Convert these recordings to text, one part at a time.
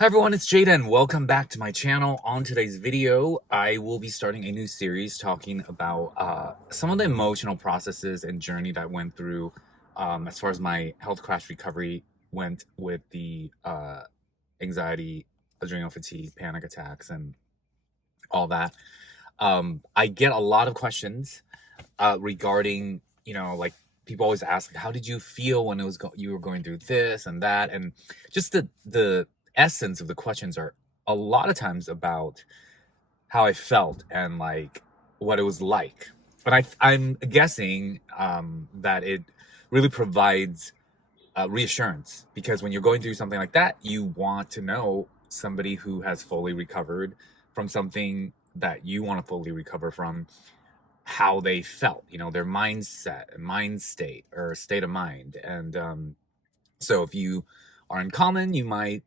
Hi everyone, it's Jaden. Welcome back to my channel. On today's video, I will be starting a new series talking about some of the emotional processes and journey that I went through as far as my health crash recovery went with the anxiety, adrenal fatigue, panic attacks, and all that. I get a lot of questions regarding, like people always ask, like, how did you feel when you were going through this and that? And just the essence of the questions are a lot of times about how I felt and like what it was like. But I'm guessing that it really provides reassurance, because when you're going through something like that, you want to know somebody who has fully recovered from something that you want to fully recover from, how they felt, their mindset and mind state or state of mind. And so if you are in common, you might,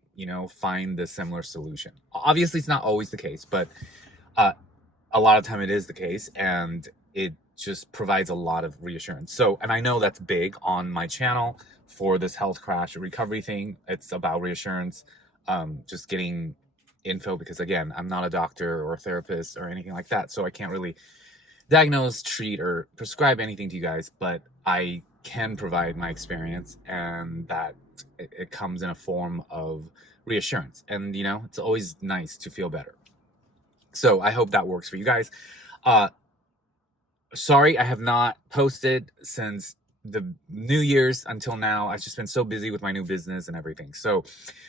find the similar solution. Obviously, it's not always the case, but a lot of time it is the case, and it just provides a lot of reassurance. So, and I know that's big on my channel for this health crash recovery thing. It's about reassurance, just getting info, because again, I'm not a doctor or a therapist or anything like that, so I can't really diagnose, treat, or prescribe anything to you guys, but I can provide my experience, and that it comes in a form of reassurance. And it's always nice to feel better. So I hope that works for you guys. Sorry, I have not posted since the New Year's until now. I've just been so busy with my new business and everything. So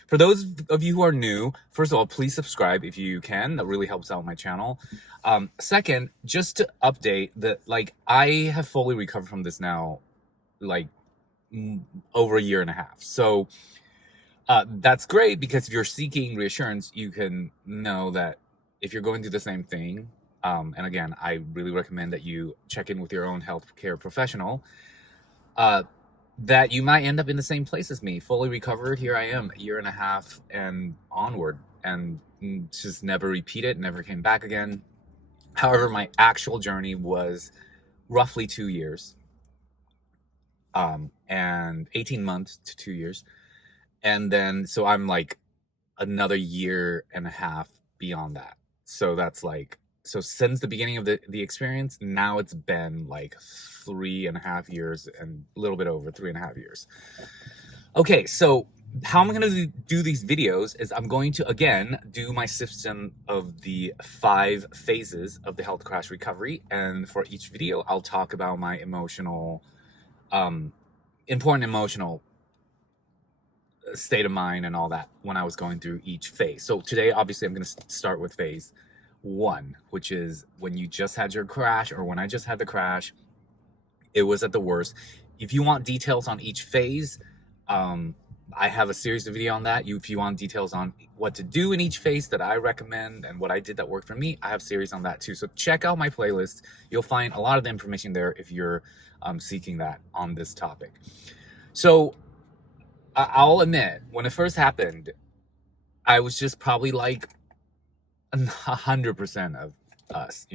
for those of you who are new, first of all, please subscribe if you can. That really helps out my channel. Second, just to update that, I have fully recovered from this now, over a year and a half. So that's great, because if you're seeking reassurance, you can know that if you're going through the same thing, and again, I really recommend that you check in with your own healthcare professional, that you might end up in the same place as me, fully recovered. Here I am, a year and a half and onward, and just never repeated, never came back again. However, my actual journey was roughly 2 years, and 18 months to 2 years. And then, so I'm like another year and a half beyond that. So that's so since the beginning of the experience, now it's been like 3.5 years, and a little bit over 3.5 years. Okay, so how I'm going to do these videos is I'm going to, again, do my system of the 5 phases of the health crash recovery. And for each video, I'll talk about my important emotional state of mind and all that when I was going through each phase. So today, obviously, I'm going to start with phase 1, which is when you just had your crash, or when I just had the crash. It was at the worst. If you want details on each phase, I have a series of video on that. If you want details on what to do in each phase that I recommend and what I did that worked for me, I have series on that too. So check out my playlist. You'll find a lot of the information there if you're seeking that on this topic. So I'll admit, when it first happened, I was just probably like 100% of us,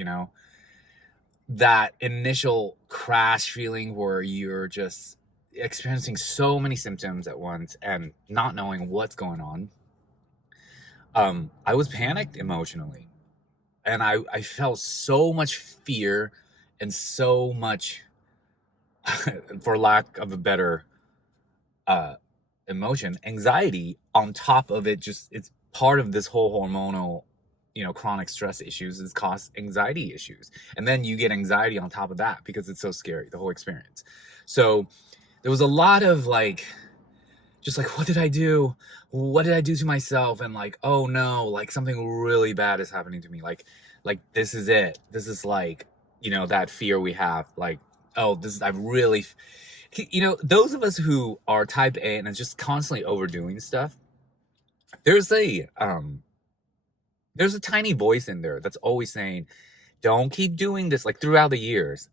that initial crash feeling where you're just experiencing so many symptoms at once and not knowing what's going on. I was panicked emotionally, and I felt so much fear and so much, for lack of a better emotion, anxiety on top of it. Just, it's part of this whole hormonal, chronic stress issues is cause anxiety issues. And then you get anxiety on top of that because it's so scary, the whole experience. So there was a lot of just what did I do? What did I do to myself? And oh no, something really bad is happening to me. Like this is it. This is that fear we have. Oh, I really, those of us who are type A and is just constantly overdoing stuff, there's a tiny voice in there that's always saying, don't keep doing this, throughout the years.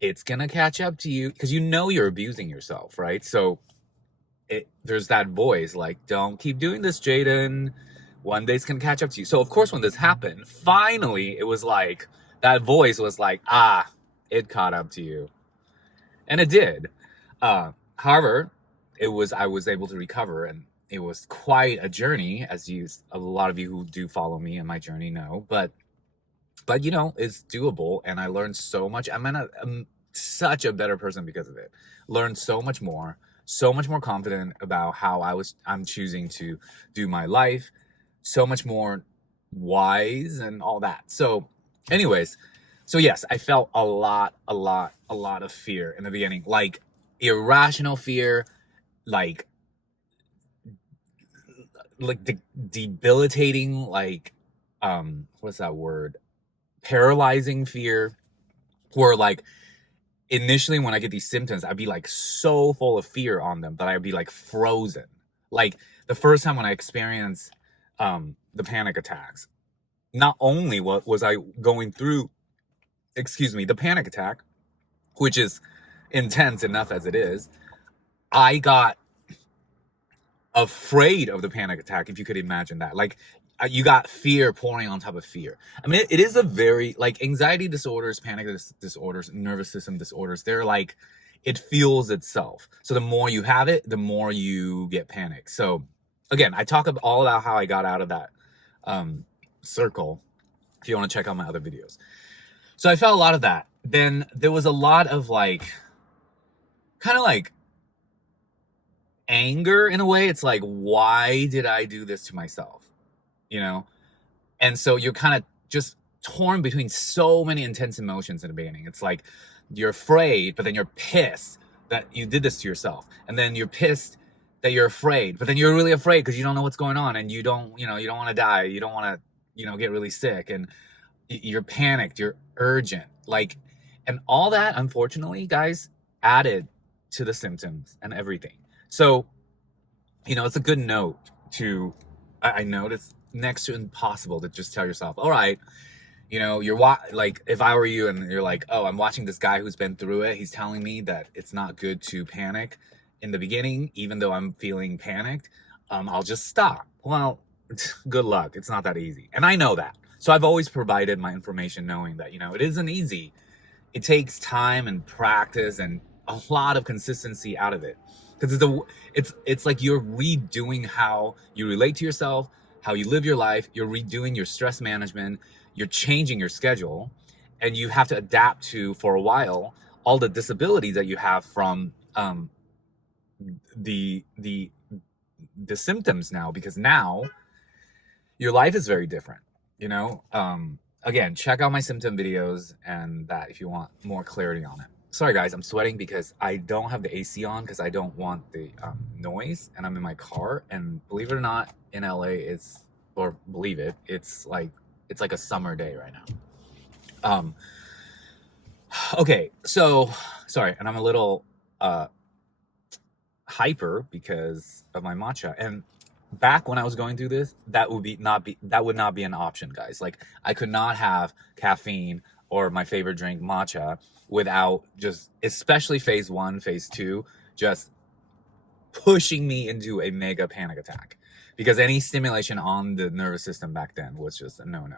It's gonna catch up to you, because you're abusing yourself, right? So there's that voice, don't keep doing this, Jaden. One day it's gonna catch up to you. So of course, when this happened, finally, it was that voice was it caught up to you. And it did. However, I was able to recover, and It was quite a journey, as a lot of you who do follow me in my journey know, but you know, it's doable, and I learned so much. I'm such a better person because of it. Learned so much more confident about how I'm choosing to do my life, so much more wise and all that. So anyways, so yes, I felt a lot of fear in the beginning, like irrational fear, like debilitating, like what's that word, paralyzing fear, where like initially when I get these symptoms, I'd be like so full of fear on them that I'd be like frozen. Like the first time when I experienced the panic attacks, not only was I going through, the panic attack, which is intense enough as it is, I got afraid of the panic attack, if you could imagine that. Like you got fear pouring on top of fear. I mean, it is a very, like, anxiety disorders, panic disorders, nervous system disorders, they're like, it fuels itself. So the more you have it, the more you get panic. So again, I talk all about how I got out of that circle if you want to check out my other videos. So I felt a lot of that. Then there was a lot of like, kind of like anger in a way. It's like, why did I do this to myself? You know? And so you're kind of just torn between so many intense emotions in the beginning. It's like you're afraid, but then you're pissed that you did this to yourself. And then you're pissed that you're afraid, but then you're really afraid because you don't know what's going on, and you don't want to die. You don't want to, get really sick, and you're panicked, you're urgent, like, and all that, unfortunately, guys, added to the symptoms and everything. So, it's a good note to, I know it's next to impossible to just tell yourself, all right, you're like, if I were you and you're like, oh, I'm watching this guy who's been through it, he's telling me that it's not good to panic in the beginning, even though I'm feeling panicked, I'll just stop. Well, good luck. It's not that easy. And I know that. So I've always provided my information knowing that, it isn't easy. It takes time and practice and a lot of consistency out of it. Because it's like you're redoing how you relate to yourself, how you live your life. You're redoing your stress management. You're changing your schedule. And you have to adapt to, for a while, all the disabilities that you have from the symptoms now, because now your life is very different. Again, check out my symptom videos and that if you want more clarity on it. Sorry guys, I'm sweating because I don't have the AC on because I don't want the noise, and I'm in my car, and believe it or not, in LA it's like a summer day right now. Okay, so sorry, and I'm a little hyper because of my matcha. And back when I was going through this, that would not be an option, guys. Like, I could not have caffeine or my favorite drink, matcha, without just, especially phase 1, phase 2, just pushing me into a mega panic attack, because any stimulation on the nervous system back then was just a no-no.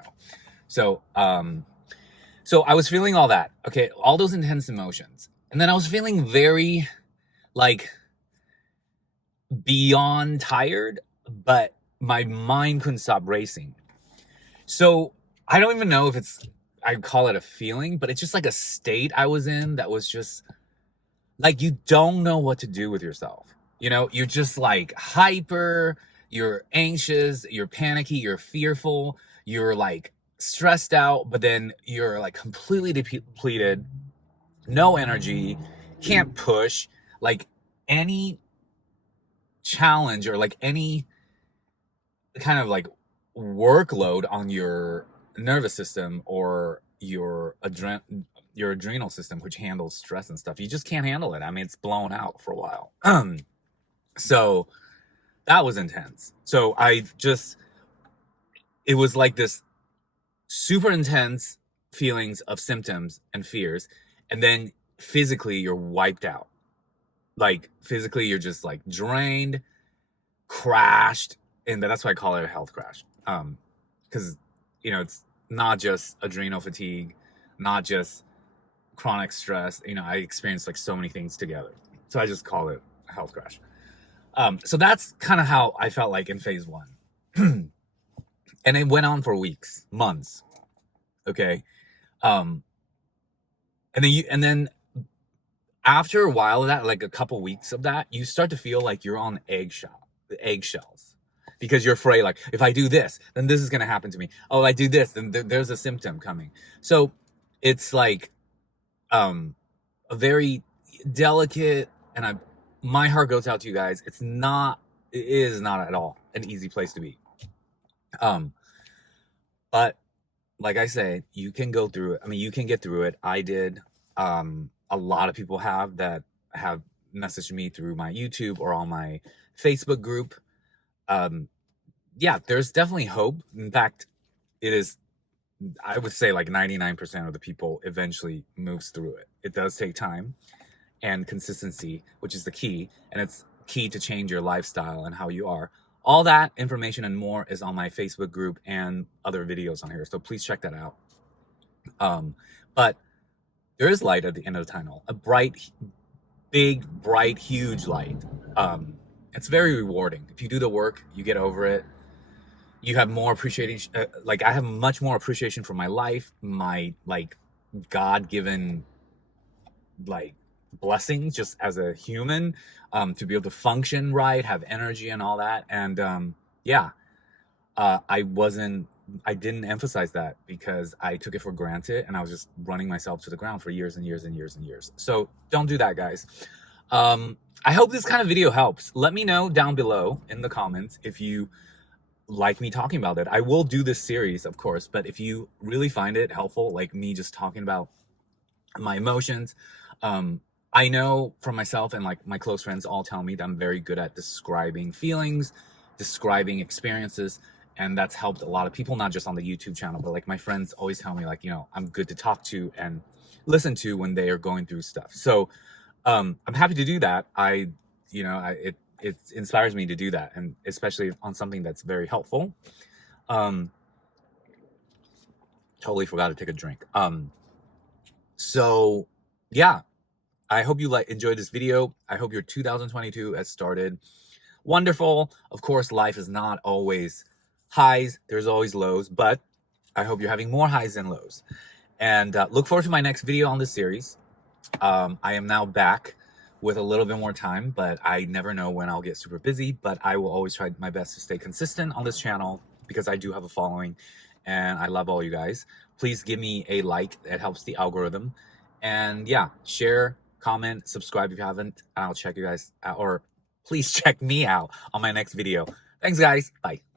So I was feeling all that, okay, all those intense emotions, and then I was feeling very, like, beyond tired, but my mind couldn't stop racing. So I don't even know if I call it a feeling, but it's just like a state I was in that was just like, you don't know what to do with yourself. You're just like hyper, you're anxious, you're panicky, you're fearful, you're like stressed out, but then you're like completely depleted, no energy, can't push, like any challenge or like any kind of like workload on your nervous system or your adrenal system, which handles stress and stuff. You just can't handle it. I mean, it's blown out for a while. So that was intense. So it was like this super intense feelings of symptoms and fears. And then physically you're wiped out. Like physically you're just like drained, crashed. And that's why I call it a health crash. Because, it's not just adrenal fatigue, not just chronic stress. I experienced like so many things together. So I just call it a health crash. So that's kind of how I felt like in phase one. And it went on for weeks, months. Okay. And then after a while of that, like a couple weeks of that, you start to feel like you're on eggshells, because you're afraid, like, if I do this, then this is going to happen to me. Oh, I do this, then there's a symptom coming. So it's like a very delicate, and my heart goes out to you guys. It is not at all an easy place to be. But like I said, you can go through it. I mean, you can get through it. I did. A lot of people have messaged me through my YouTube or on my Facebook group. Yeah, there's definitely hope. In fact, I would say like 99% of the people eventually moves through it. It does take time and consistency, which is the key. And it's key to change your lifestyle and how you are. All that information and more is on my Facebook group and other videos on here. So please check that out. But there is light at the end of the tunnel, a bright, big, bright, huge light. It's very rewarding. If you do the work, you get over it. You have more appreciation. Like, I have much more appreciation for my life, my like God-given like blessings just as a human, to be able to function right, have energy and all that. And yeah, I didn't emphasize that because I took it for granted, and I was just running myself to the ground for years and years and years and years. So don't do that, guys. I hope this kind of video helps. Let me know down below in the comments if you like me talking about it. I will do this series, of course, but if you really find it helpful, like me just talking about my emotions, I know from myself, and like my close friends all tell me that I'm very good at describing feelings, describing experiences, and that's helped a lot of people, not just on the YouTube channel, but like my friends always tell me, like, I'm good to talk to and listen to when they are going through stuff. So I'm happy to do that. It inspires me to do that, and especially on something that's very helpful. Totally forgot to take a drink. So yeah, I hope you enjoyed this video. I hope your 2022 has started wonderful. Of course, life is not always highs. There's always lows, but I hope you're having more highs than lows. And look forward to my next video on this series. I am now back with a little bit more time, but I never know when I'll get super busy. But I will always try my best to stay consistent on this channel because I do have a following and I love all you guys. Please give me a like. It helps the algorithm. And yeah, share, comment, subscribe if you haven't. I'll check you guys out, or please check me out on my next video. Thanks, guys. Bye.